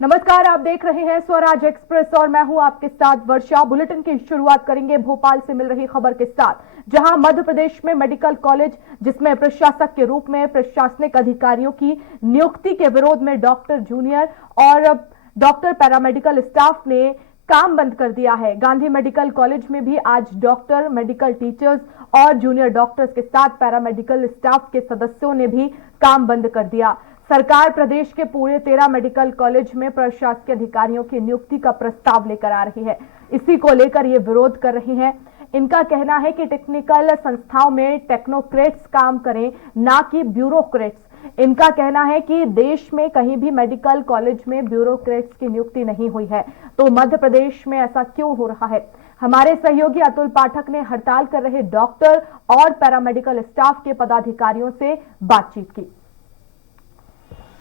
नमस्कार, आप देख रहे हैं स्वराज एक्सप्रेस और मैं हूं आपके साथ वर्षा। बुलेटिन की शुरुआत करेंगे भोपाल से मिल रही खबर के साथ, जहां मध्य प्रदेश में मेडिकल कॉलेज जिसमें प्रशासक के रूप में प्रशासनिक अधिकारियों की नियुक्ति के विरोध में डॉक्टर जूनियर और डॉक्टर पैरामेडिकल स्टाफ ने काम बंद कर दिया है। गांधी मेडिकल कॉलेज में भी आज डॉक्टर, मेडिकल टीचर्स और जूनियर डॉक्टर्स के साथ पैरामेडिकल स्टाफ के सदस्यों ने भी काम बंद कर दिया। सरकार प्रदेश के पूरे 13 मेडिकल कॉलेज में प्रशासकीय अधिकारियों की नियुक्ति का प्रस्ताव लेकर आ रही है। इसी को लेकर ये विरोध कर रही हैं। इनका कहना है कि टेक्निकल संस्थाओं में टेक्नोक्रेट्स काम करें, ना कि ब्यूरोक्रेट्स। इनका कहना है कि देश में कहीं भी मेडिकल कॉलेज में ब्यूरोक्रेट्स की नियुक्ति नहीं हुई है, तो मध्य प्रदेश में ऐसा क्यों हो रहा है। हमारे सहयोगी अतुल पाठक ने हड़ताल कर रहे डॉक्टर और पैरामेडिकल स्टाफ के पदाधिकारियों से बातचीत की।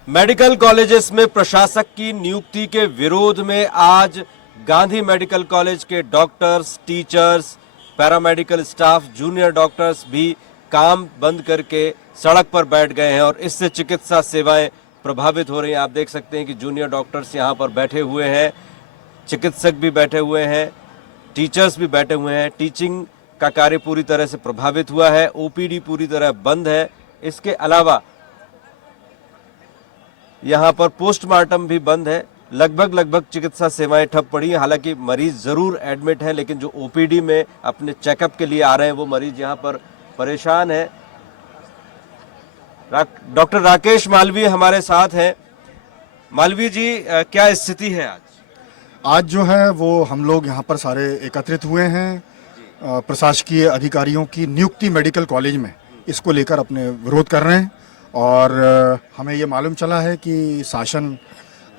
मेडिकल कॉलेजेस में प्रशासक की नियुक्ति के विरोध में आज गांधी मेडिकल कॉलेज के doctors, teachers, paramedical staff, junior doctors भी काम बंद करके सड़क पर बैठ गए हैं और इससे चिकित्सा सेवाएं प्रभावित हो रही हैं। आप देख सकते हैं कि जूनियर डॉक्टर्स यहां पर बैठे हुए हैं, चिकित्सक भी बैठे हुए हैं, टीचर्स भी बैठे हुए हैं। टीचिंग का कार्य पूरी तरह से प्रभावित हुआ है, ओपीडी पूरी तरह बंद है। इसके अलावा यहाँ पर पोस्टमार्टम भी बंद है। लगभग चिकित्सा सेवाएं ठप पड़ी हैं। हालांकि मरीज जरूर एडमिट है, लेकिन जो ओपीडी में अपने चेकअप के लिए आ रहे हैं वो मरीज यहाँ पर परेशान है। डॉक्टर राकेश मालवीय हमारे साथ हैं। मालवीय जी, क्या स्थिति है आज जो है वो हम लोग यहाँ पर सारे एकत्रित हुए हैं प्रशासकीय अधिकारियों की नियुक्ति मेडिकल कॉलेज में, इसको लेकर अपने विरोध कर रहे हैं। और हमें ये मालूम चला है कि शासन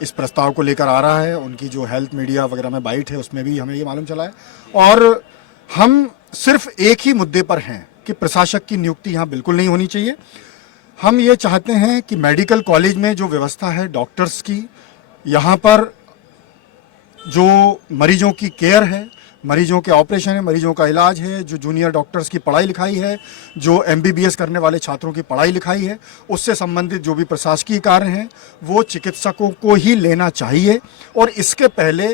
इस प्रस्ताव को लेकर आ रहा है। उनकी जो हेल्थ मीडिया वगैरह में बाइट है उसमें भी हमें ये मालूम चला है। और हम सिर्फ एक ही मुद्दे पर हैं कि प्रशासक की नियुक्ति यहाँ बिल्कुल नहीं होनी चाहिए। हम ये चाहते हैं कि मेडिकल कॉलेज में जो व्यवस्था है डॉक्टर्स की, यहाँ पर जो मरीजों की केयर है, मरीजों के ऑपरेशन है, मरीजों का इलाज है, जो जूनियर डॉक्टर्स की पढ़ाई लिखाई है, जो एमबीबीएस करने वाले छात्रों की पढ़ाई लिखाई है, उससे संबंधित जो भी प्रशासकीय कार्य हैं वो चिकित्सकों को ही लेना चाहिए। और इसके पहले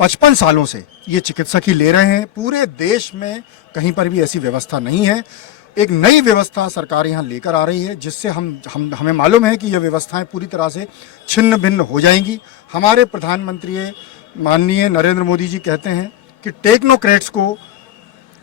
55 सालों से ये चिकित्सक ही ले रहे हैं। पूरे देश में कहीं पर भी ऐसी व्यवस्था नहीं है। एक नई व्यवस्था सरकार यहाँ लेकर आ रही है, जिससे हमें मालूम है कि ये व्यवस्थाएं पूरी तरह से छिन्न भिन्न हो जाएंगी। हमारे प्रधानमंत्री माननीय नरेंद्र मोदी जी कहते हैं कि टेक्नोक्रेट्स को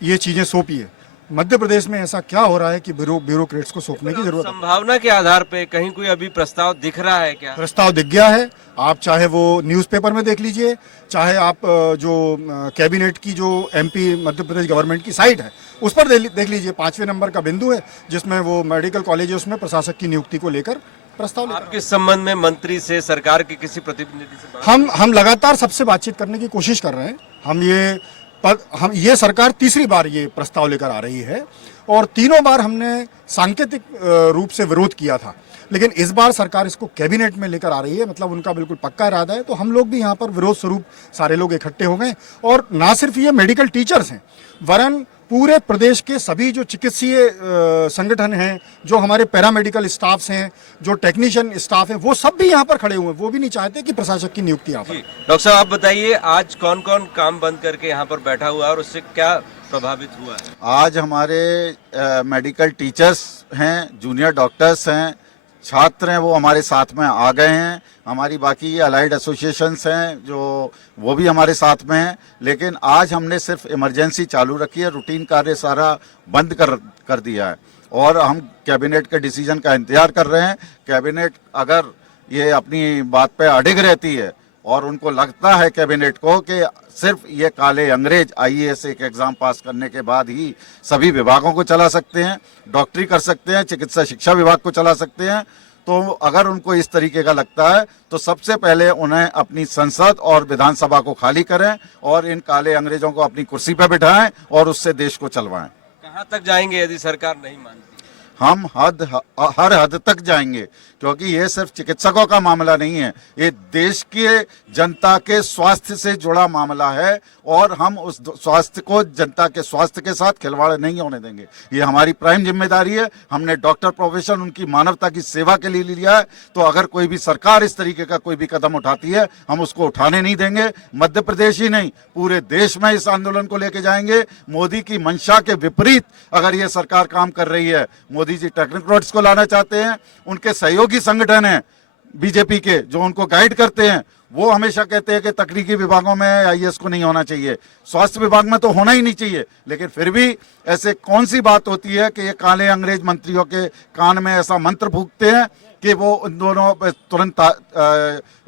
ये चीजें सौंपिए। मध्य प्रदेश में ऐसा क्या हो रहा है कि ब्यूरोक्रेट्स को सौंपने की जरूरत है? संभावना के आधार पे कहीं कोई अभी प्रस्ताव दिख रहा है क्या? प्रस्ताव दिख गया है। आप चाहे वो न्यूज़पेपर में देख लीजिए, चाहे आप जो कैबिनेट की जो एमपी मध्य प्रदेश गवर्नमेंट की साइट है उस पर देख लीजिए। 5वें नंबर का बिंदु है जिसमें वो मेडिकल कॉलेज है, उसमें प्रशासक की नियुक्ति को लेकर प्रस्ताव लेकर। आपके संबंध में मंत्री से, सरकार के किसी प्रतिनिधि से हम लगातार सबसे बातचीत करने की कोशिश कर रहे हैं। हम ये सरकार तीसरी बार ये प्रस्ताव लेकर आ रही है और तीनों बार हमने सांकेतिक रूप से विरोध किया था, लेकिन इस बार सरकार इसको कैबिनेट में लेकर आ रही है। मतलब उनका बिल्कुल पक्का इरादा है। तो हम लोग भी यहाँ पर विरोध स्वरूप सारे लोग इकट्ठे हो गए। और ना सिर्फ ये मेडिकल टीचर्स हैं, वरन पूरे प्रदेश के सभी जो चिकित्सीय संगठन हैं, जो हमारे पैरामेडिकल स्टाफ्स हैं, जो टेक्नीशियन स्टाफ हैं, वो सब भी यहाँ पर खड़े हुए हैं। वो भी नहीं चाहते कि प्रशासक की नियुक्ति यहाँ पर। डॉक्टर साहब, आप बताइए आज कौन कौन काम बंद करके यहाँ पर बैठा हुआ है और उससे क्या प्रभावित हुआ है? आज हमारे मेडिकल टीचर्स हैं, जूनियर डॉक्टर्स हैं, छात्र हैं, वो हमारे साथ में आ गए हैं। हमारी बाकी अलाइड एसोसिएशंस हैं जो वो भी हमारे साथ में हैं। लेकिन आज हमने सिर्फ इमरजेंसी चालू रखी है, रूटीन कार्य सारा बंद कर दिया है और हम कैबिनेट के डिसीजन का इंतजार कर रहे हैं। कैबिनेट अगर ये अपनी बात पे अडिग रहती है और उनको लगता है कैबिनेट को कि सिर्फ ये काले अंग्रेज आईएएस एक एग्जाम पास करने के बाद ही सभी विभागों को चला सकते हैं, डॉक्टरी कर सकते हैं, चिकित्सा शिक्षा विभाग को चला सकते हैं, तो अगर उनको इस तरीके का लगता है तो सबसे पहले उन्हें अपनी संसद और विधानसभा को खाली करें और इन काले अंग्रेजों को अपनी कुर्सी पर बिठाएं और उससे देश को चलवाएं। कहां तक जाएंगे यदि सरकार नहीं मानती? हम हर हद तक जाएंगे, क्योंकि ये सिर्फ चिकित्सकों का मामला नहीं है, ये देश के जनता के स्वास्थ्य से जुड़ा मामला है और हम उस स्वास्थ्य को, जनता के स्वास्थ्य के साथ खिलवाड़ नहीं होने देंगे। ये हमारी प्राइम जिम्मेदारी है। हमने डॉक्टर प्रोफेशन उनकी मानवता की सेवा के लिए लिया है, तो अगर कोई भी सरकार इस तरीके का कोई भी कदम उठाती है हम उसको उठाने नहीं देंगे। मध्य प्रदेश ही नहीं, पूरे देश में इस आंदोलन को लेके जाएंगे। मोदी की मंशा के विपरीत अगर ये सरकार काम कर रही है, मोदी जी टेक्नोक्रेट्स को लाना चाहते हैं, उनके सहयोगी संगठन है बीजेपी के जो उनको गाइड करते हैं, वो हमेशा कहते हैं कि तकनीकी विभागों में आईएएस को नहीं होना चाहिए, स्वास्थ्य विभाग में तो होना ही नहीं चाहिए। लेकिन फिर भी ऐसे कौन सी बात होती है कि ये काले अंग्रेज मंत्रियों के कान में ऐसा मंत्र फूंकते हैं कि वो इन दोनों तुरंत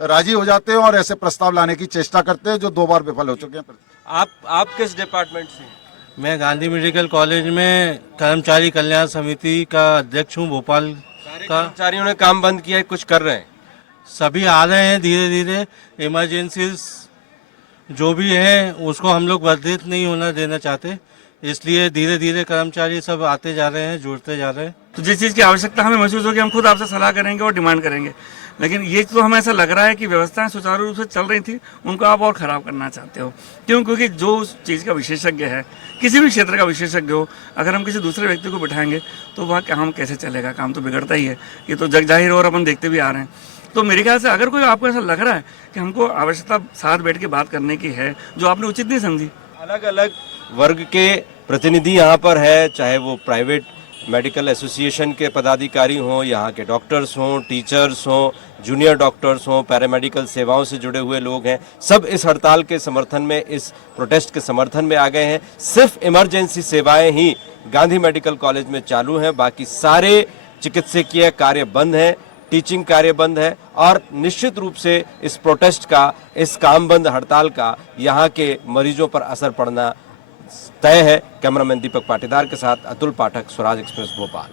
राजी हो जाते हैं और ऐसे प्रस्ताव लाने की चेष्टा करते हैं जो 2 बार विफल हो चुके हैं। आप किस डिपार्टमेंट से हैं? मैं गांधी मेडिकल कॉलेज में कर्मचारी कल्याण समिति का अध्यक्ष हूं, भोपाल का। कर्मचारियों ने काम बंद किया है, कुछ कर रहे हैं? सभी आ रहे हैं धीरे धीरे। इमरजेंसीज जो भी है उसको हम लोग वर्धित नहीं होना देना चाहते, इसलिए धीरे धीरे कर्मचारी सब आते जा रहे हैं, जुड़ते जा रहे हैं। तो जिस चीज़ की आवश्यक्ता हमें महसूस होगी हम खुद आपसे सलाह करेंगे और डिमांड करेंगे। लेकिन ये तो हमें ऐसा लग रहा है कि व्यवस्थाएं सुचारू रूप से चल रही थी, उनको आप और ख़राब करना चाहते हो। क्यों? क्योंकि जो उस चीज़ का विशेषज्ञ है, किसी भी क्षेत्र का विशेषज्ञ हो, अगर हम किसी दूसरे व्यक्ति को बिठाएंगे तो वह काम कैसे चलेगा? काम तो बिगड़ता ही है। ये तो जग जाहिर और अपन देखते भी आ रहे हैं। तो मेरे ख्याल से अगर कोई आपको ऐसा लग रहा है कि हमको आवश्यकता साथ बैठ के बात करने की है जो आपने उचित नहीं समझी। अलग अलग वर्ग के प्रतिनिधि यहाँ पर है, चाहे वो प्राइवेट मेडिकल एसोसिएशन के पदाधिकारी हों, यहाँ के डॉक्टर्स हों, टीचर्स हों, जूनियर डॉक्टर्स हों, पैरामेडिकल सेवाओं से जुड़े हुए लोग हैं, सब इस हड़ताल के समर्थन में, इस प्रोटेस्ट के समर्थन में आ गए हैं। सिर्फ इमरजेंसी सेवाएं ही गांधी मेडिकल कॉलेज में चालू हैं, बाकी सारे चिकित्सकीय कार्य बंद हैं, टीचिंग कार्य बंद है और निश्चित रूप से इस प्रोटेस्ट का, इस काम बंद हड़ताल का यहाँ के मरीजों पर असर पड़ना तय है। कैमरामैन दीपक पाटीदार के साथ अतुल पाठक, स्वराज एक्सप्रेस, भोपाल।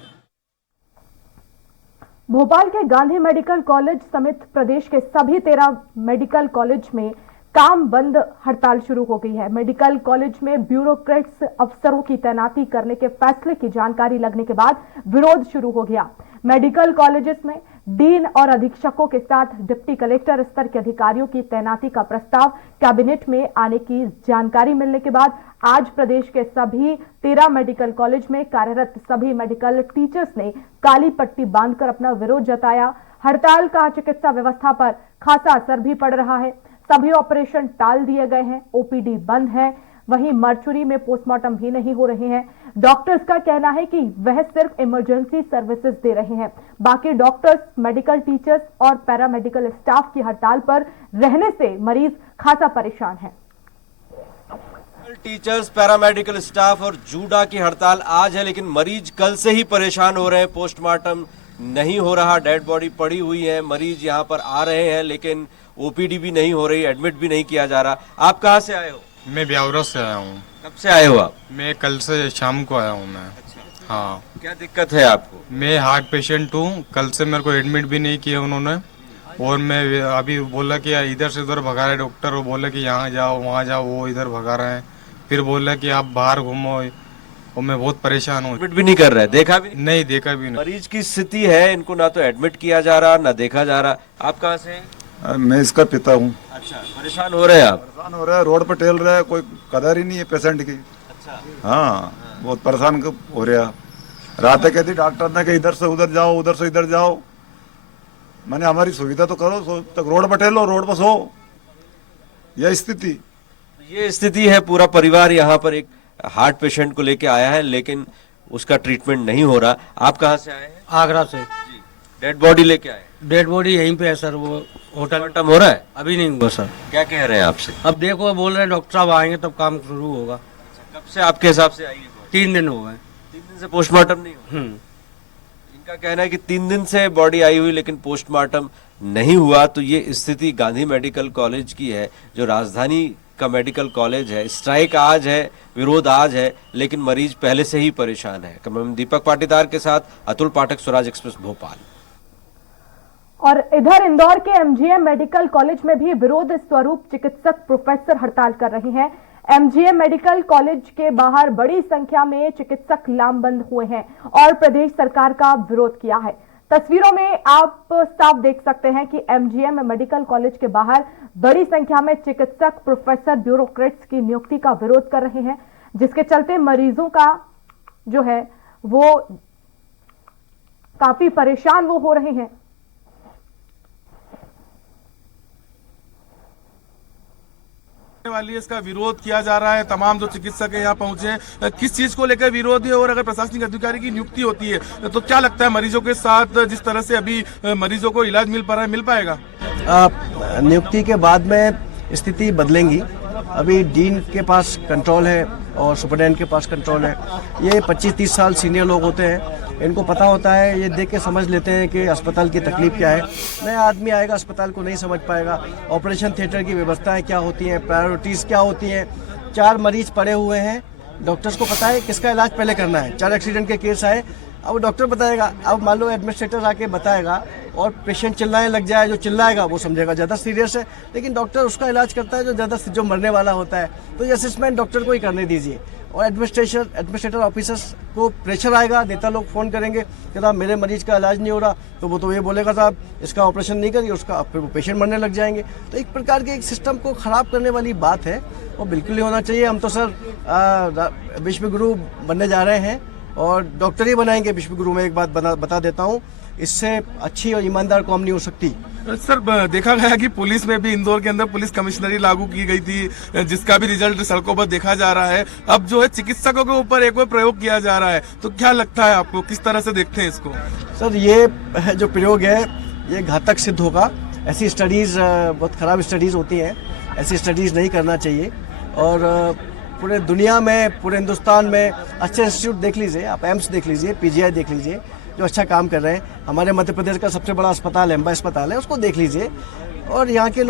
भोपाल के गांधी मेडिकल कॉलेज समेत प्रदेश के सभी 13 मेडिकल कॉलेज में काम बंद हड़ताल शुरू हो गई है। मेडिकल कॉलेज में ब्यूरोक्रेट्स अफसरों की तैनाती करने के फैसले की जानकारी लगने के बाद विरोध शुरू हो गया। मेडिकल कॉलेजेस में डीन और अधीक्षकों के साथ डिप्टी कलेक्टर स्तर के अधिकारियों की तैनाती का प्रस्ताव कैबिनेट में आने की जानकारी मिलने के बाद आज प्रदेश के सभी 13 मेडिकल कॉलेज में कार्यरत सभी मेडिकल टीचर्स ने काली पट्टी बांधकर अपना विरोध जताया। हड़ताल का चिकित्सा व्यवस्था पर खासा असर भी पड़ रहा है। सभी ऑपरेशन टाल दिए गए हैं, ओपीडी बंद है, वहीं मर्चुरी में पोस्टमार्टम भी नहीं हो रहे हैं। डॉक्टर्स का कहना है कि वह सिर्फ इमरजेंसी सर्विसेज दे रहे हैं, बाकी डॉक्टर्स, मेडिकल टीचर्स और पैरामेडिकल स्टाफ की हड़ताल पर रहने से मरीज खासा परेशान है। टीचर्स, पैरामेडिकल स्टाफ और जूडा की हड़ताल आज है, लेकिन मरीज कल से ही परेशान हो रहे हैं। पोस्टमार्टम नहीं हो रहा, डेड बॉडी पड़ी हुई है, मरीज यहाँ पर आ रहे हैं लेकिन ओपीडी भी नहीं हो रही, एडमिट भी नहीं किया जा रहा। आप कहाँ से आए हो? मैं ब्यावरा से आया हूँ। कब से आए हो आप? मैं कल से शाम को आया हूँ मैं। अच्छा। हाँ। क्या दिक्कत है आपको? मैं हार्ट पेशेंट हूँ। कल से मेरे को एडमिट भी नहीं किया उन्होंने, और मैं अभी बोला कि इधर से उधर भगा रहे डॉक्टर, वो बोला कि यहाँ जाओ वहाँ जाओ, वो इधर भगा रहे हैं। फिर बोला कि आप बाहर घूमो, और मैं बहुत परेशान हूँ। एडमिट भी नहीं कर रहे, देखा भी नहीं? देखा भी नहीं। मरीज की स्थिति है, इनको ना तो एडमिट किया जा रहा ना देखा जा रहा। आप कहाँ से हैं? मैं इसका पिता हूँ। अच्छा, परेशान हो रहे हैं आप? परेशान हो रहा है, रोड पर टहल रहा है, कोई कदर ही नहीं है पेशेंट की। अच्छा। हाँ, बहुत परेशान हो रहा। रात कहती डॉक्टर ने कि इधर से उधर जाओ, उधर से इधर जाओ। मैंने हमारी सुविधा तो करो, तक रोड पर टहलो, रोड पर सो। यह स्थिति है। पूरा परिवार यहाँ पर एक हार्ट पेशेंट को लेके आया है, लेकिन उसका ट्रीटमेंट नहीं हो रहा। आप कहाँ से आए हैं? आगरा से। डेड बॉडी लेके आए? डेड बॉडी यहीं पे है सर, वो होटल खत्म हो रहा है? अभी नहीं हुआ सर। क्या कह रहे हैं आपसे? अब देखो, बोल रहे हैं डॉक्टर साहब आएंगे तब काम शुरू होगा। कब से आपके हिसाब से आई है? 3 दिन हो गए। 3 दिन से पोस्टमार्टम नहीं हुआ? इनका कहना है कि 3 दिन से बॉडी आई हुई लेकिन पोस्टमार्टम नहीं हुआ। तो ये स्थिति गांधी मेडिकल कॉलेज की है, जो राजधानी का मेडिकल कॉलेज है। स्ट्राइक आज है, विरोध आज है, लेकिन मरीज पहले से ही परेशान है। कैमरामैन दीपक पाटीदार के साथ अतुल पाठक, स्वराज एक्सप्रेस, भोपाल। और इधर इंदौर के एमजीएम मेडिकल कॉलेज में भी विरोध स्वरूप चिकित्सक प्रोफेसर हड़ताल कर रहे हैं। एमजीएम मेडिकल कॉलेज के बाहर बड़ी संख्या में चिकित्सक लामबंद हुए हैं और प्रदेश सरकार का विरोध किया है। तस्वीरों में आप साफ देख सकते हैं कि एमजीएम मेडिकल कॉलेज के बाहर बड़ी संख्या में चिकित्सक, प्रोफेसर, ब्यूरोक्रेट्स की नियुक्ति का विरोध कर रहे हैं, जिसके चलते मरीजों का जो है वो काफी परेशान वो हो रहे हैं। वाली इसका विरोध किया जा रहा है। तमाम जो चिकित्सक है यहाँ पहुंचे हैं, किस चीज को लेकर विरोध है और अगर प्रशासनिक अधिकारी की नियुक्ति होती है तो क्या लगता है मरीजों के साथ जिस तरह से अभी मरीजों को इलाज मिल पा रहा है, मिल पाएगा? नियुक्ति के बाद में स्थिति बदलेंगी। अभी डीन के पास कंट्रोल है और सुपरडेंट के पास कंट्रोल है। ये 25-30 साल सीनियर लोग होते हैं, इनको पता होता है, ये देख के समझ लेते हैं कि अस्पताल की तकलीफ क्या है। नया आदमी आएगा अस्पताल को नहीं समझ पाएगा। ऑपरेशन थिएटर की व्यवस्थाएं क्या होती हैं, प्रायोरिटीज़ क्या होती हैं। 4 मरीज पड़े हुए हैं, डॉक्टर्स को पता है किसका इलाज पहले करना है। 4 एक्सीडेंट के केस आए, अब डॉक्टर बताएगा। अब मान लो एडमिनिस्ट्रेटर आके बताएगा और पेशेंट चिल्लाने लग जाए, जो चिल्लाएगा वो समझेगा ज़्यादा सीरियस है, लेकिन डॉक्टर उसका इलाज करता है जो मरने वाला होता है। तो ये असेसमेंट डॉक्टर को ही करने दीजिए। और एडमिनिस्ट्रेटर ऑफिसर्स को प्रेशर आएगा, नेता लोग फ़ोन करेंगे कि साहब मेरे मरीज का इलाज नहीं हो रहा, तो वो तो ये बोलेगा साहब इसका ऑपरेशन नहीं करिए, उसका फिर वो पेशेंट मरने लग जाएंगे। तो एक प्रकार के एक सिस्टम को ख़राब करने वाली बात है, वो बिल्कुल नहीं होना चाहिए। हम तो सर विश्व गुरु बनने जा रहे हैं और डॉक्टर ही बनाएंगे विश्व गुरु। में एक बात बता देता हूँ, इससे अच्छी और ईमानदार कौम नहीं हो सकती। सर, देखा गया कि पुलिस में भी इंदौर के अंदर पुलिस कमिश्नरी लागू की गई थी, जिसका भी रिजल्ट सड़कों पर देखा जा रहा है। अब जो है चिकित्सकों के ऊपर एक और प्रयोग किया जा रहा है, तो क्या लगता है आपको, किस तरह से देखते हैं इसको? सर, ये जो प्रयोग है ये घातक सिद्ध होगा। ऐसी स्टडीज़ बहुत ख़राब स्टडीज़ होती हैं, ऐसी स्टडीज़ नहीं करना चाहिए। और पूरे दुनिया में, पूरे हिंदुस्तान में अच्छे इंस्टीट्यूट देख लीजिए, आप एम्स देख लीजिए, पीजीआई देख लीजिए, जो अच्छा काम कर रहे हैं। हमारे मध्य प्रदेश का सबसे बड़ा अस्पताल एम्बा अस्पताल है, उसको देख लीजिए। और यहाँ के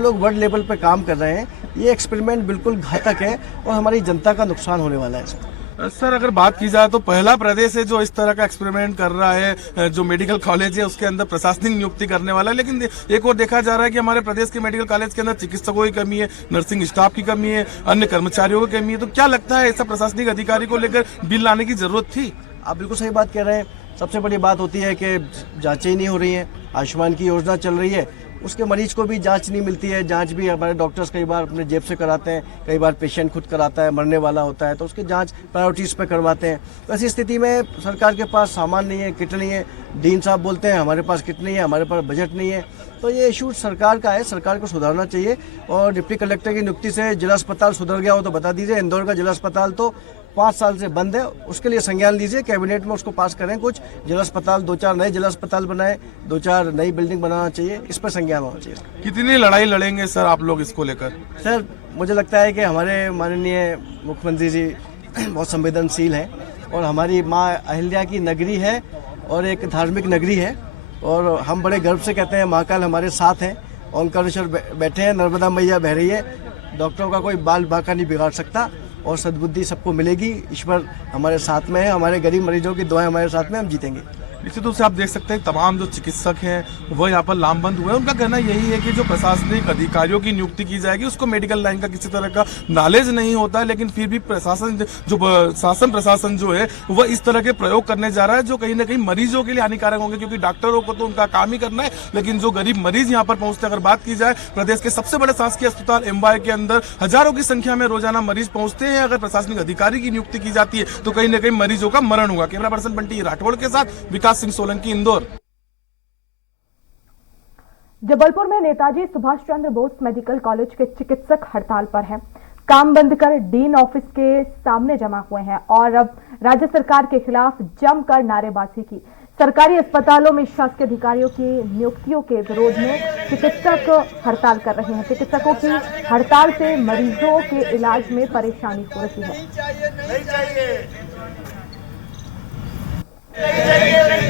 लोग वर्ल्ड लेवल पे काम कर रहे हैं। ये एक्सपेरिमेंट बिल्कुल घातक है और हमारी जनता का नुकसान होने वाला है इसमें। सर, अगर बात की जाए तो पहला प्रदेश है जो इस तरह का एक्सपेरिमेंट कर रहा है, जो मेडिकल कॉलेज है उसके अंदर प्रशासनिक नियुक्ति करने वाला है। लेकिन एक और देखा जा रहा है कि हमारे प्रदेश के मेडिकल कॉलेज के अंदर चिकित्सकों की कमी है, नर्सिंग स्टाफ की कमी है, अन्य कर्मचारियों की कमी है। तो क्या लगता है ऐसा प्रशासनिक अधिकारी को लेकर बिल लाने की जरूरत थी? आप बिल्कुल सही बात कह रहे हैं। सबसे बड़ी बात होती है कि जांचें ही नहीं हो रही हैं। आयुष्मान की योजना चल रही है, उसके मरीज को भी जांच नहीं मिलती है। जांच भी हमारे डॉक्टर्स कई बार अपने जेब से कराते हैं, कई बार पेशेंट खुद कराता है, मरने वाला होता है, तो उसकी जांच प्रायोरिटीज़ पे करवाते हैं। तो ऐसी स्थिति में सरकार के पास सामान नहीं है, किट नहीं है। डीन साहब बोलते हैं हमारे पास किट नहीं है, हमारे पास बजट नहीं है। तो ये इशू सरकार का है, सरकार को सुधारना चाहिए। और डिप्टी कलेक्टर की नियुक्ति से जिला अस्पताल सुधर गया हो तो बता दीजिए। इंदौर का जिला अस्पताल तो 5 साल से बंद है, उसके लिए संज्ञान लीजिए, कैबिनेट में उसको पास करें। कुछ जिला अस्पताल, 2-4 नए जिला अस्पताल बनाए, 2-4 नई बिल्डिंग बनाना चाहिए, इस पर संज्ञान होना चाहिए। कितनी लड़ाई लड़ेंगे सर आप लोग इसको लेकर? सर, मुझे लगता है कि हमारे माननीय मुख्यमंत्री जी बहुत संवेदनशील हैं और हमारी माँ अहिल्या की नगरी है और एक धार्मिक नगरी है, और हम बड़े गर्व से कहते हैं महाकाल हमारे साथ हैं, ओंकारेश्वर बैठे हैं, नर्मदा मैया बह रही है। डॉक्टरों का कोई बाल बांका नहीं बिगाड़ सकता और सद्बुद्धि सबको मिलेगी। ईश्वर हमारे साथ में है, हमारे गरीब मरीजों की दुआएं हमारे साथ में, हम जीतेंगे। निश्चित रूप से आप देख सकते हैं तमाम जो चिकित्सक हैं वो यहाँ पर लामबंद हुए हैं। उनका कहना यही है कि जो प्रशासनिक अधिकारियों की नियुक्ति की जाएगी उसको मेडिकल लाइन का किसी तरह का नॉलेज नहीं होता है, लेकिन फिर भी प्रशासन शासन प्रशासन जो है वह इस तरह के प्रयोग करने जा रहा है जो कहीं ना कहीं मरीजों के लिए हानिकारक होंगे, क्योंकि डॉक्टरों को तो उनका काम ही करना है, लेकिन जो गरीब मरीज यहाँ पर पहुंचते हैं, अगर बात की जाए प्रदेश के सबसे बड़े शासकीय अस्पताल एम्बा के अंदर हजारों की संख्या में रोजाना मरीज पहुंचते हैं। अगर प्रशासनिक अधिकारी की नियुक्ति की जाती है तो कहीं ना कहीं मरीजों का मरण होगा। कैमरा पर्सन बंटी राठौड़ के साथ विकास सिंह सोलंकी, इंदौर। जबलपुर में नेताजी सुभाष चंद्र बोस मेडिकल कॉलेज के चिकित्सक हड़ताल पर हैं। काम बंद कर डीन ऑफिस के सामने जमा हुए हैं और अब राज्य सरकार के खिलाफ जमकर नारेबाजी की। सरकारी अस्पतालों में शासकीय अधिकारियों की नियुक्तियों के विरोध में चिकित्सक हड़ताल कर रहे हैं। चिकित्सकों की हड़ताल से मरीजों के इलाज में परेशानी हो रही है।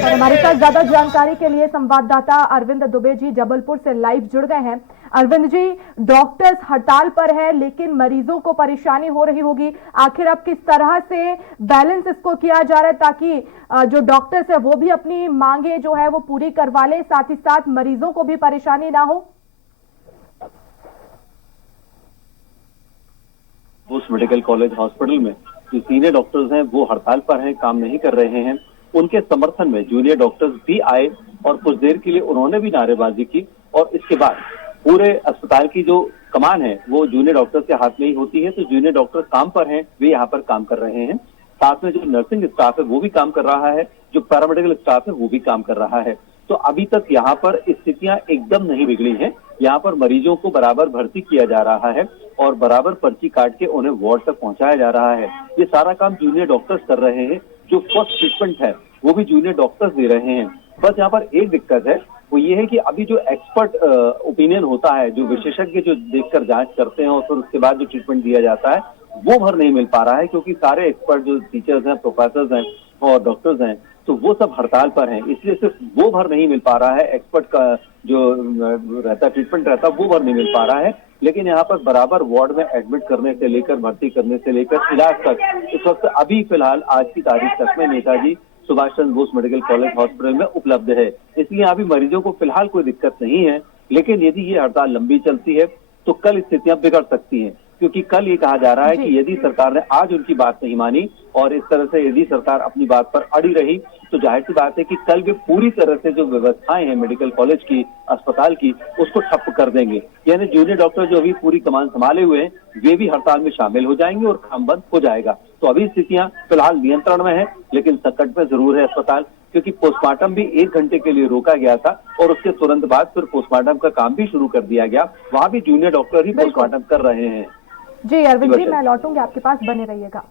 और हमारे साथ ज्यादा जानकारी के लिए संवाददाता अरविंद दुबे जी जबलपुर से लाइव जुड़ गए हैं। अरविंद जी, डॉक्टर्स हड़ताल पर है लेकिन मरीजों को परेशानी हो रही होगी, आखिर अब किस तरह से बैलेंस इसको किया जा रहा है ताकि जो डॉक्टर्स है वो भी अपनी मांगे जो है वो पूरी करवा ले, साथ ही साथ मरीजों को भी परेशानी ना हो? बोस मेडिकल कॉलेज हॉस्पिटल में जो सीनियर डॉक्टर्स हैं वो हड़ताल पर हैं, काम नहीं कर रहे हैं। उनके समर्थन में जूनियर डॉक्टर्स भी आए और कुछ देर के लिए उन्होंने भी नारेबाजी की और इसके बाद पूरे अस्पताल की जो कमान है वो जूनियर डॉक्टर्स के हाथ में ही होती है। तो जूनियर डॉक्टर काम पर हैं, वे यहाँ पर काम कर रहे हैं। साथ में जो नर्सिंग स्टाफ है वो भी काम कर रहा है, जो पैरामेडिकल स्टाफ है वो भी काम कर रहा है। तो अभी तक यहाँ पर स्थितियां एकदम नहीं बिगड़ी हैं। यहाँ पर मरीजों को बराबर भर्ती किया जा रहा है और बराबर पर्ची काट के उन्हें वार्ड तक पहुंचाया जा रहा है। ये सारा काम जूनियर डॉक्टर्स कर रहे हैं। जो फर्स्ट ट्रीटमेंट है वो भी जूनियर डॉक्टर्स दे रहे हैं। बस यहाँ पर एक दिक्कत है, वो ये है कि अभी जो एक्सपर्ट ओपिनियन होता है, जो विशेषज्ञ जो देखकर जांच करते हैं और फिर उसके बाद जो ट्रीटमेंट दिया जाता है वो भर नहीं मिल पा रहा है, क्योंकि सारे एक्सपर्ट जो टीचर्स हैं, प्रोफेसर्स हैं और डॉक्टर्स हैं तो वो सब हड़ताल पर हैं। इसलिए सिर्फ वो भर नहीं मिल पा रहा है, एक्सपर्ट का जो रहता ट्रीटमेंट रहता वो भर नहीं मिल पा रहा है। लेकिन यहाँ पर बराबर वार्ड में एडमिट करने से लेकर भर्ती करने से लेकर इलाज तक इस वक्त अभी फिलहाल आज की तारीख तक में Netaji Subhash Chandra Bose medical college hospital में उपलब्ध है। इसलिए अभी मरीजों को फिलहाल कोई दिक्कत नहीं है। लेकिन यदि ये हड़ताल लंबी चलती है तो कल स्थितियां बिगड़ सकती हैं, क्योंकि कल ये कहा जा रहा है कि यदि सरकार ने आज उनकी बात नहीं मानी और इस तरह से यदि सरकार अपनी बात पर अड़ी रही तो जाहिर सी बात है कि कल वे पूरी तरह से जो व्यवस्थाएं हैं मेडिकल कॉलेज की, अस्पताल की, उसको ठप कर देंगे। यानी जूनियर डॉक्टर जो अभी पूरी कमान संभाले हुए हैं वे भी हड़ताल में शामिल हो जाएंगे और काम बंद हो जाएगा। तो अभी स्थितियां फिलहाल नियंत्रण में है, लेकिन संकट में जरूर है अस्पताल, क्योंकि पोस्टमार्टम भी 1 घंटे के लिए रोका गया था और उसके तुरंत बाद फिर पोस्टमार्टम का काम भी शुरू कर दिया गया। वहां भी जूनियर डॉक्टर ही पोस्टमार्टम कर रहे हैं। जी अरविंद जी, मैं लौटूंगी आपके पास, बने रहिएगा।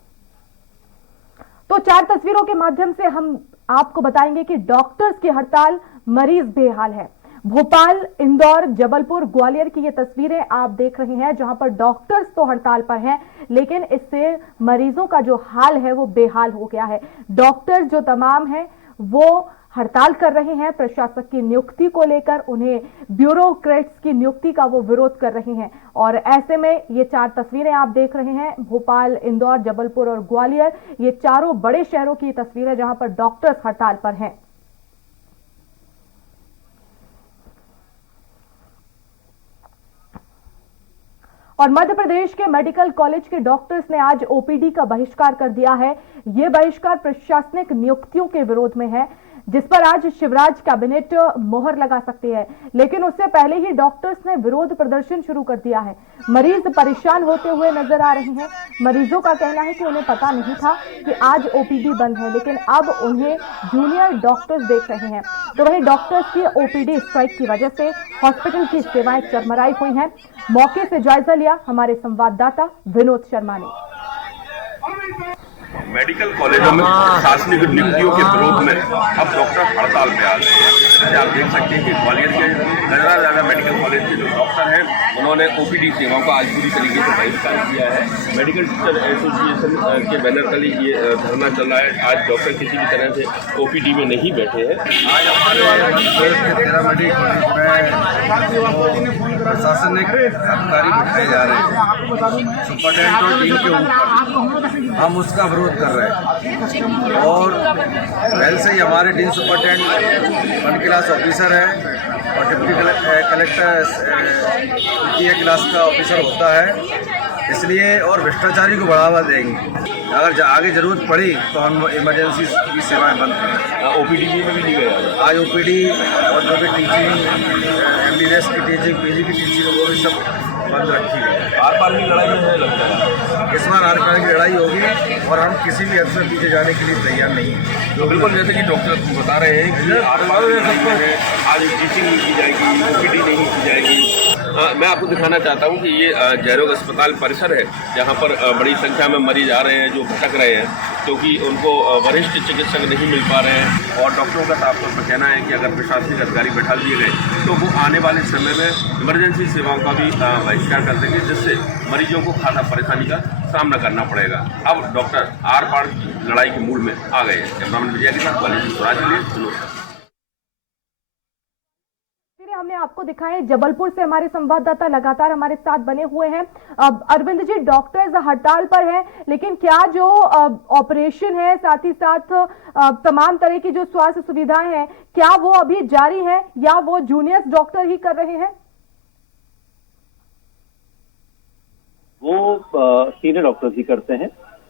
तो 4 तस्वीरों के माध्यम से हम आपको बताएंगे कि डॉक्टर्स की हड़ताल, मरीज बेहाल है। भोपाल, इंदौर, जबलपुर, ग्वालियर की ये तस्वीरें आप देख रहे हैं, जहां पर डॉक्टर्स तो हड़ताल पर हैं, लेकिन इससे मरीजों का जो हाल है वो बेहाल हो गया है। डॉक्टर्स जो तमाम हैं वो हड़ताल कर रहे हैं, प्रशासक की नियुक्ति को लेकर, उन्हें ब्यूरोक्रेट्स की नियुक्ति का वो विरोध कर रहे हैं। और ऐसे में ये 4 तस्वीरें आप देख रहे हैं, भोपाल, इंदौर, जबलपुर और ग्वालियर, ये चारों बड़े शहरों की तस्वीर है जहां पर डॉक्टर्स हड़ताल पर हैं। और मध्य प्रदेश के मेडिकल कॉलेज के डॉक्टर्स ने आज ओपीडी का बहिष्कार कर दिया है। यह बहिष्कार प्रशासनिक नियुक्तियों के विरोध में है, जिस पर आज शिवराज कैबिनेट मोहर लगा सकती है। लेकिन उससे पहले ही डॉक्टर्स ने विरोध प्रदर्शन शुरू कर दिया है। मरीज परेशान होते हुए नजर आ रहे हैं। मरीजों का कहना है कि उन्हें पता नहीं था कि आज ओपीडी बंद है, लेकिन अब उन्हें जूनियर डॉक्टर्स देख रहे हैं। तो वहीं डॉक्टर्स की ओपीडी स्ट्राइक की वजह से हॉस्पिटल की सेवाएं चरमराई हुई हैं। मौके से जायजा लिया हमारे संवाददाता विनोद शर्मा ने। मेडिकल कॉलेजों में प्रशासनिक नियुक्तियों के विरोध में अब डॉक्टर हड़ताल पे आ गए हैं। जैसे आप देख सकते हैं कि ग्वालियर के ज्यादा मेडिकल कॉलेज के जो डॉक्टर हैं उन्होंने ओपीडी सेवाओं का आज पूरी तरीके से बहिष्कार किया है। मेडिकल टीचर एसोसिएशन के बैनर तले ये धरना चल रहा है। आज डॉक्टर किसी भी तरह से ओपीडी में नहीं बैठे हैं। आज हमारे मेडिकल कॉलेज में प्रशासनिक अधिकारी बिठाए जा रहे हैं सुपरटेंडेंट और टीम के ऊपर, हम उसका विरोध कर रहे हैं। और पहले से ही हमारे डीन सुपरटेंडेंट 1 क्लास ऑफिसर है और डिप्टी कलेक्टर द्वितीय क्लास का ऑफिसर होता है, इसलिए और भ्रष्टाचारी को बढ़ावा देंगे। अगर आगे जरूरत पड़ी तो हम इमरजेंसी की सेवाएं बंद करें। ओपीडी में भी नहीं गया आज ओपीडी और जो भी टीचिंग, एमबीबीएस की टीचिंग, पीजी की टीचिंग, वो भी सब बंद रखी है। आर पार की लड़ाई में है लगता है इस बार आर पार की लड़ाई होगी और हम किसी भी हद से पीछे जाने के लिए तैयार नहीं है। तो बिल्कुल जैसे कि डॉक्टर बता रहे हैं कि आर पार है, आज टीचिंग नहीं की जाएगी, ओपीडी नहीं की जाएगी। मैं आपको दिखाना चाहता हूं कि ये जयरोग अस्पताल परिसर है, जहां पर बड़ी संख्या में मरीज आ रहे हैं जो भटक रहे हैं, क्योंकि उनको वरिष्ठ चिकित्सक नहीं मिल पा रहे हैं। और डॉक्टरों का साफ तौर पर कहना है कि अगर प्रशासनिक अधिकारी बैठा दिए गए तो वो आने वाले समय में इमरजेंसी सेवाओं का भी बहिष्कार कर देंगे, जिससे मरीजों को खासा परेशानी का सामना करना पड़ेगा। अब डॉक्टर आर पार लड़ाई के मूड में आ गए हैं। कैमरामैन विजय के साथ वाली स्वराज के लिए सुनो। हमने आपको दिखाए जबलपुर से हमारे संवाददाता लगातार हमारे साथ बने हुए हैं। अरविंद जी, डॉक्टर्स हड़ताल पर हैं, लेकिन क्या जो ऑपरेशन है, साथ ही साथ तमाम तरह की जो स्वास्थ्य सुविधाएं हैं, क्या वो अभी जारी है या वो जूनियर डॉक्टर ही कर रहे हैं? वो सीनियर डॉक्टर्स ही करते हैं।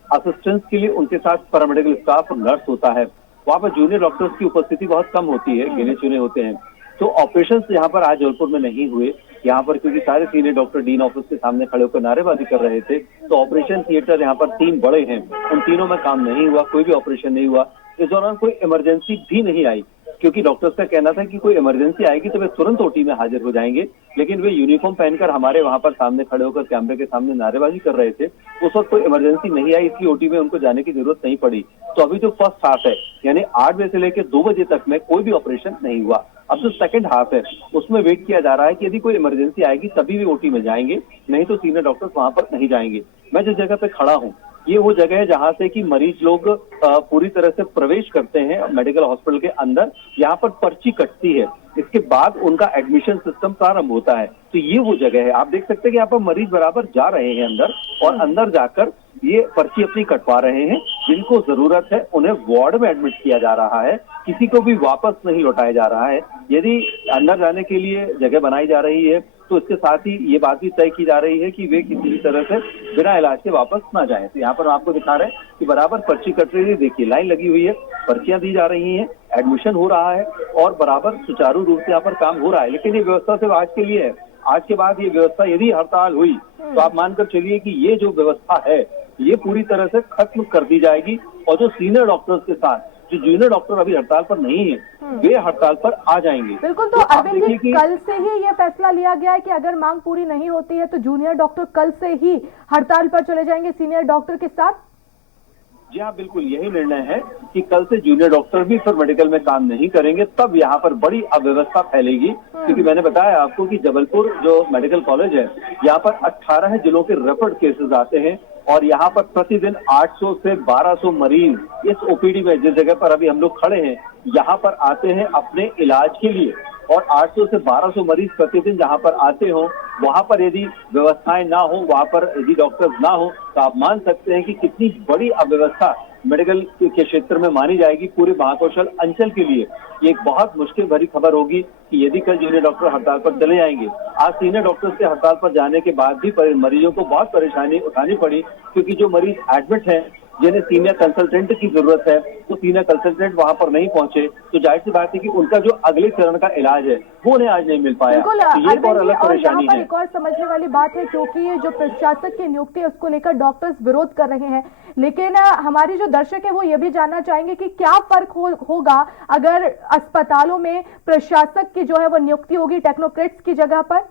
असिस्टेंट्स के लिए उनके साथ पैरामेडिकल स्टाफ, नर्स होता है। वहाँ पर जूनियर डॉक्टर्स की उपस्थिति बहुत कम होती है, गिने चुने होते हैं। तो ऑपरेशंस यहाँ पर आज जबलपुर में नहीं हुए। यहाँ पर क्योंकि सारे सीनियर डॉक्टर डीन ऑफिस के सामने खड़े होकर नारेबाजी कर रहे थे, तो ऑपरेशन थिएटर यहाँ पर 3 बड़े हैं, उन तीनों में काम नहीं हुआ, कोई भी ऑपरेशन नहीं हुआ। इस दौरान कोई इमरजेंसी भी नहीं आई, क्योंकि डॉक्टर्स का कहना था कि कोई इमरजेंसी आएगी तो वे तुरंत ओटी में हाजिर हो जाएंगे, लेकिन वे यूनिफॉर्म पहनकर हमारे वहां पर सामने खड़े होकर कैमरे के सामने नारेबाजी कर रहे थे। उस वक्त कोई इमरजेंसी नहीं आई, इसलिए ओटी में उनको जाने की जरूरत नहीं पड़ी। तो अभी जो फर्स्ट हाफ है, यानी 8 बजे से लेकर 2 बजे तक में कोई भी ऑपरेशन नहीं हुआ। अब जो सेकंड हाफ है, उसमें वेट किया जा रहा है कि यदि कोई इमरजेंसी आएगी तभी भी ओटी में जाएंगे, नहीं तो सीनियर डॉक्टर्स वहां पर नहीं जाएंगे। मैं जिस जगह पे खड़ा हूँ, ये वो जगह है जहां से कि मरीज लोग पूरी तरह से प्रवेश करते हैं मेडिकल हॉस्पिटल के अंदर। यहाँ पर पर्ची कटती है, इसके बाद उनका एडमिशन सिस्टम प्रारंभ होता है। तो ये वो जगह है, आप देख सकते हैं कि यहाँ पर मरीज बराबर जा रहे हैं अंदर, और अंदर जाकर ये पर्ची अपनी कटवा रहे हैं। जिनको जरूरत है उन्हें वार्ड में एडमिट किया जा रहा है, किसी को भी वापस नहीं लौटाया जा रहा है। यदि अंदर जाने के लिए जगह बनाई जा रही है तो इसके साथ ही ये बात भी तय की जा रही है कि वे किसी भी तरह से बिना इलाज के वापस ना जाएं। तो यहाँ पर आपको दिखा रहे हैं कि बराबर पर्ची कट रही है, देखिए लाइन लगी हुई है, पर्चियां दी जा रही हैं, एडमिशन हो रहा है और बराबर सुचारू रूप से यहाँ पर काम हो रहा है। लेकिन ये व्यवस्था सिर्फ आज के लिए है। आज के बाद ये व्यवस्था, यदि हड़ताल हुई तो आप मानकर चलिए कि ये जो व्यवस्था है ये पूरी तरह से खत्म कर दी जाएगी। और जो सीनियर डॉक्टर्स के साथ जो जूनियर डॉक्टर अभी हड़ताल पर नहीं है, वे हड़ताल पर आ जाएंगे। बिल्कुल। तो अरविंद जी, कल से ही ये फैसला लिया गया है कि अगर मांग पूरी नहीं होती है तो जूनियर डॉक्टर कल से ही हड़ताल पर चले जाएंगे सीनियर डॉक्टर के साथ? जी हाँ, बिल्कुल यही निर्णय है कि कल से जूनियर डॉक्टर भी फिर मेडिकल में काम नहीं करेंगे, तब यहाँ पर बड़ी अव्यवस्था फैलेगी। क्योंकि मैंने बताया आपको कि जबलपुर जो मेडिकल कॉलेज है, यहाँ पर 18 जिलों के रेफर्ड केसेस आते हैं और यहाँ पर प्रतिदिन 800 से 1200 मरीज इस ओपीडी में, जिस जगह पर अभी हम लोग खड़े हैं, यहाँ पर आते हैं अपने इलाज के लिए। और 800 से 1200 मरीज प्रतिदिन जहाँ पर आते हो, वहाँ पर यदि व्यवस्थाएं ना हो, वहाँ पर यदि डॉक्टर्स ना हो, तो आप मान सकते हैं कि कितनी बड़ी अव्यवस्था मेडिकल के क्षेत्र में मानी जाएगी पूरे महाकौशल अंचल के लिए। ये एक बहुत मुश्किल भरी खबर होगी कि यदि कल जूनियर डॉक्टर हड़ताल पर चले जाएंगे। आज सीनियर डॉक्टर्स के हड़ताल पर जाने के बाद भी मरीजों को बहुत परेशानी उठानी पड़ी, क्योंकि जो मरीज एडमिट हैं, जिन्हें सीनियर कंसल्टेंट की जरूरत है, तो सीनियर कंसल्टेंट वहां पर नहीं पहुंचे, तो जाहिर सी बात है कि उनका जो अगले चरण का इलाज है वो उन्हें आज नहीं मिल पाया। तो ये एक और अलग परेशानी है। एक और समझने वाली बात है, क्योंकि ये जो प्रशासक की नियुक्ति है उसको लेकर डॉक्टर्स विरोध कर रहे हैं, लेकिन हमारी जो दर्शक है वो ये भी जानना चाहेंगे कि क्या फर्क होगा अगर अस्पतालों में प्रशासक की जो है वो नियुक्ति होगी टेक्नोक्रेट्स की जगह पर?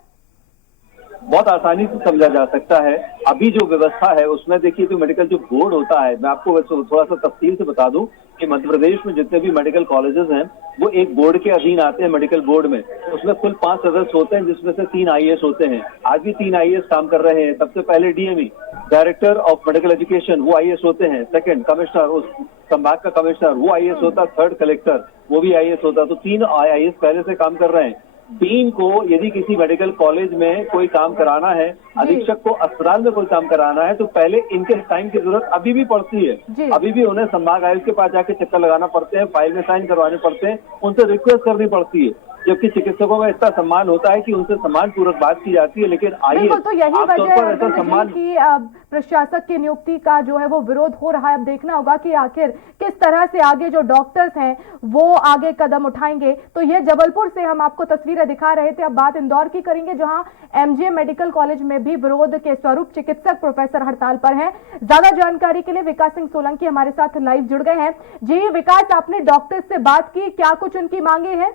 बहुत आसानी से समझा जा सकता है। अभी जो व्यवस्था है उसमें देखिए, जो मेडिकल जो बोर्ड होता है, मैं आपको थोड़ा सा तफसील से बता दूं कि मध्य प्रदेश में जितने भी मेडिकल कॉलेजेस हैं वो एक बोर्ड के अधीन आते हैं। मेडिकल बोर्ड में उसमें कुल 5 सदस्य होते हैं, जिसमें से 3 IAS होते हैं। आज भी 3 IAS काम कर रहे हैं। सबसे पहले DME, director of medical education, वो IAS होते हैं। सेकंड कमिश्नर, उस संभाग का कमिश्नर, वो IAS होता। थर्ड कलेक्टर, वो भी IAS होता। तो 3 IAS पहले से काम कर रहे हैं। डीन को यदि किसी मेडिकल कॉलेज में कोई काम कराना है, अधीक्षक को अस्पताल में कोई काम कराना है, तो पहले इनके साइन की जरूरत अभी भी पड़ती है। अभी भी उन्हें संभाग आयुक्त के पास जाके चक्कर लगाना पड़ते हैं, फाइल में साइन करवाने पड़ते हैं, उनसे रिक्वेस्ट करनी पड़ती है। जबकि चिकित्सकों का इतना सम्मान होता है कि उनसे सम्मान पूर्वक बात की जाती है। लेकिन आइए, तो यही वजह है कि प्रशासक की नियुक्ति का जो है वो विरोध हो रहा है। अब देखना होगा कि आखिर किस तरह से आगे जो डॉक्टर्स हैं वो आगे कदम उठाएंगे। तो ये जबलपुर से हम आपको तस्वीरें दिखा रहे थे। अब बात इंदौर की करेंगे, जहां MGM मेडिकल कॉलेज में भी विरोध के स्वरूप चिकित्सक प्रोफेसर हड़ताल पर हैं। ज्यादा जानकारी के लिए विकास सिंह सोलंकी हमारे साथ लाइव जुड़ गए हैं। जी विकास, आपने डॉक्टर्स से बात की, क्या कुछ उनकी मांगे हैं?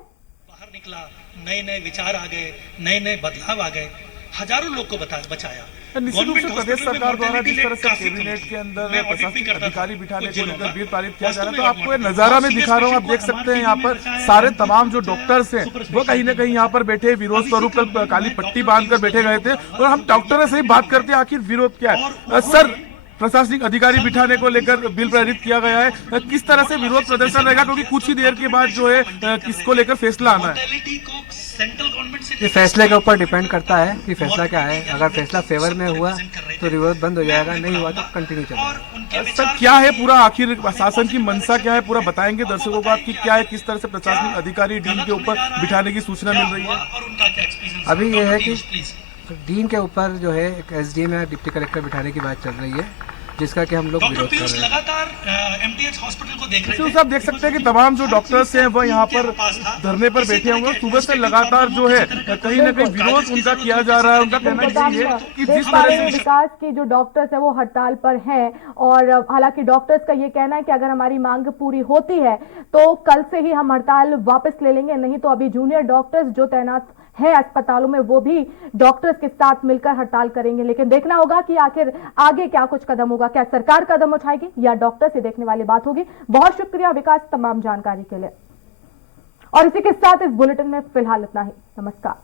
निकला, नए नए विचार आ गए, नए नए बदलाव आ गए, हजारों लोग को बचाया। निश्चित रूप से प्रदेश सरकार द्वारा जिस तरह से कैबिनेट के अंदर प्रशासनिक अधिकारी बिठाने को लेकर बिल पारित किया जा रहा है, तो आपको ये नजारा में दिखा रहा हूँ। आप देख सकते हैं यहाँ पर सारे तमाम जो डॉक्टर्स हैं वो कहीं ना कहीं यहाँ पर बैठे विरोध स्वरूप कल काली पट्टी बांधकर बैठे गए थे। और हम डॉक्टरों से ही बात करते हैं, आखिर विरोध क्या है? सर, प्रशासनिक अधिकारी बिठाने को लेकर बिल पारित किया गया है, किस तरह से विरोध प्रदर्शन रहेगा? क्योंकि कुछ ही देर के बाद जो है किसको लेकर फैसला आना है। ये फैसले के ऊपर डिपेंड करता है कि फैसला क्या है। अगर फैसला फेवर में हुआ तो विरोध बंद हो जाएगा, नहीं हुआ तो कंटिन्यू चलेगा। सर, क्या है पूरा आखिर शासन की मंशा क्या है, पूरा बताएंगे दर्शकों को आपकी क्या है, किस तरह से प्रशासनिक अधिकारी डीन के ऊपर बिठाने की सूचना मिल रही है? अभी ये है कि डीन के ऊपर जो है एक एसडीएम या डिप्टी कलेक्टर बिठाने की बात चल रही है, जिसका कि हम लोग डॉक्टर विरोध कर पीयूष रहे हैं। लगातार एमटीएच हॉस्पिटल को देख रहे थे। आप देख सकते हैं कि तमाम जो डॉक्टर्स हैं वो यहाँ पर धरने पर बैठे हुए हैं। सुबह से लगातार जो है कहीं ना कहीं विरोध उनका किया जा रहा है। उनका कहना यही है कि जिस तरह से विकास के जो डॉक्टर्स है वो हड़ताल पर हैं और हालांकि डॉक्टर्स का ये कहना है कि अगर हमारी मांग पूरी होती है तो कल से ही हम हड़ताल वापस ले लेंगे, नहीं तो अभी जूनियर डॉक्टर्स जो तैनात है अस्पतालों में वो भी डॉक्टर्स के साथ मिलकर हड़ताल करेंगे। लेकिन देखना होगा कि आखिर आगे क्या कुछ कदम होगा, क्या सरकार कदम उठाएगी या डॉक्टर से देखने वाली बात होगी। बहुत शुक्रिया विकास तमाम जानकारी के लिए। और इसी के साथ इस बुलेटिन में फिलहाल इतना ही। नमस्कार।